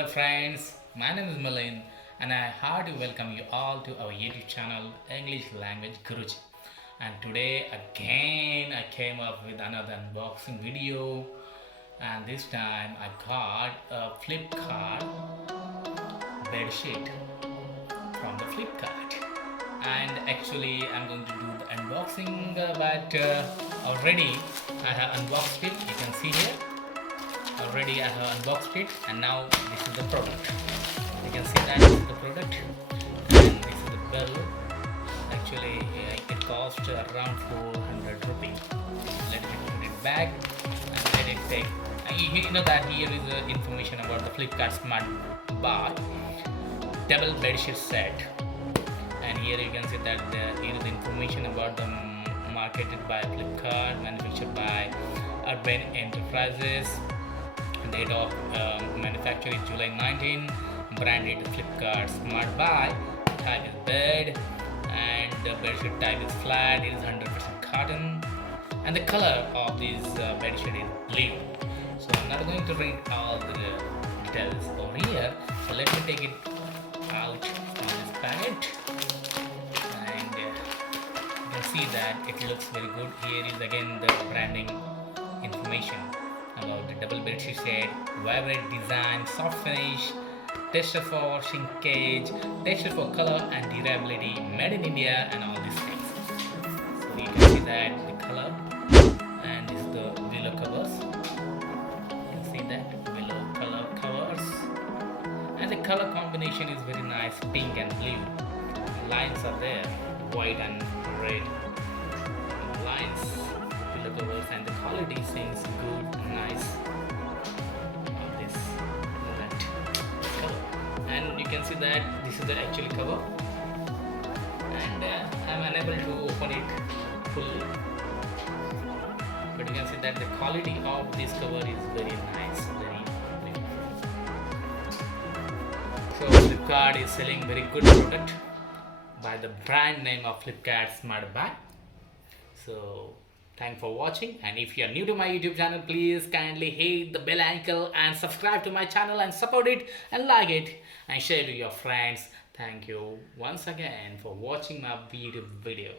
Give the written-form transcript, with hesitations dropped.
Hello friends, my name is Milind and I heartily welcome you all to our YouTube channel English Language Guruji. And today again I came up with another unboxing video, and this time I got a Flipkart bedsheet from the Flipkart. And actually I'm going to do the unboxing, but already I have unboxed it. You can see here. Already I have unboxed it, and now this is the product. You can see that this is the product, and this is the bill. Actually it cost around 400 rupees. Let me put it back and let it take. You know that here is information about the Flipkart Smart Bar double bedsheet set, and here you can see that here is information about the marketed by Flipkart, manufactured by Urban Enterprises. Date of manufacture is July 19. Branded Flipkart Smart Buy. Type is bed, and the bedsheet type is flat. It is 100% cotton, and the color of this bedsheet is blue. So I'm not going to read all the details over here. So let me take it out from this packet, and you can see that it looks very good. Here is again the branding information about the double bedsheet set, vibrant design, soft finish, texture for shrinkage, texture for color and durability, made in India, and all these things. So you can see that the color, and this is the willow covers. You can see that willow color covers, and the color combination is very nice, pink and blue. Lines are there, white and red lines. Covers, and the quality seems good, nice. This that cover, and you can see that this is the actual cover, and I'm unable to open it fully, but you can see that the quality of this cover is very nice, very good. So Flipkart is selling very good product by the brand name of Flipkart Smart Bag. So thanks for watching, and if you are new to my YouTube channel, please kindly hit the bell icon and subscribe to my channel and support it and like it and share to your friends. Thank you once again for watching my video.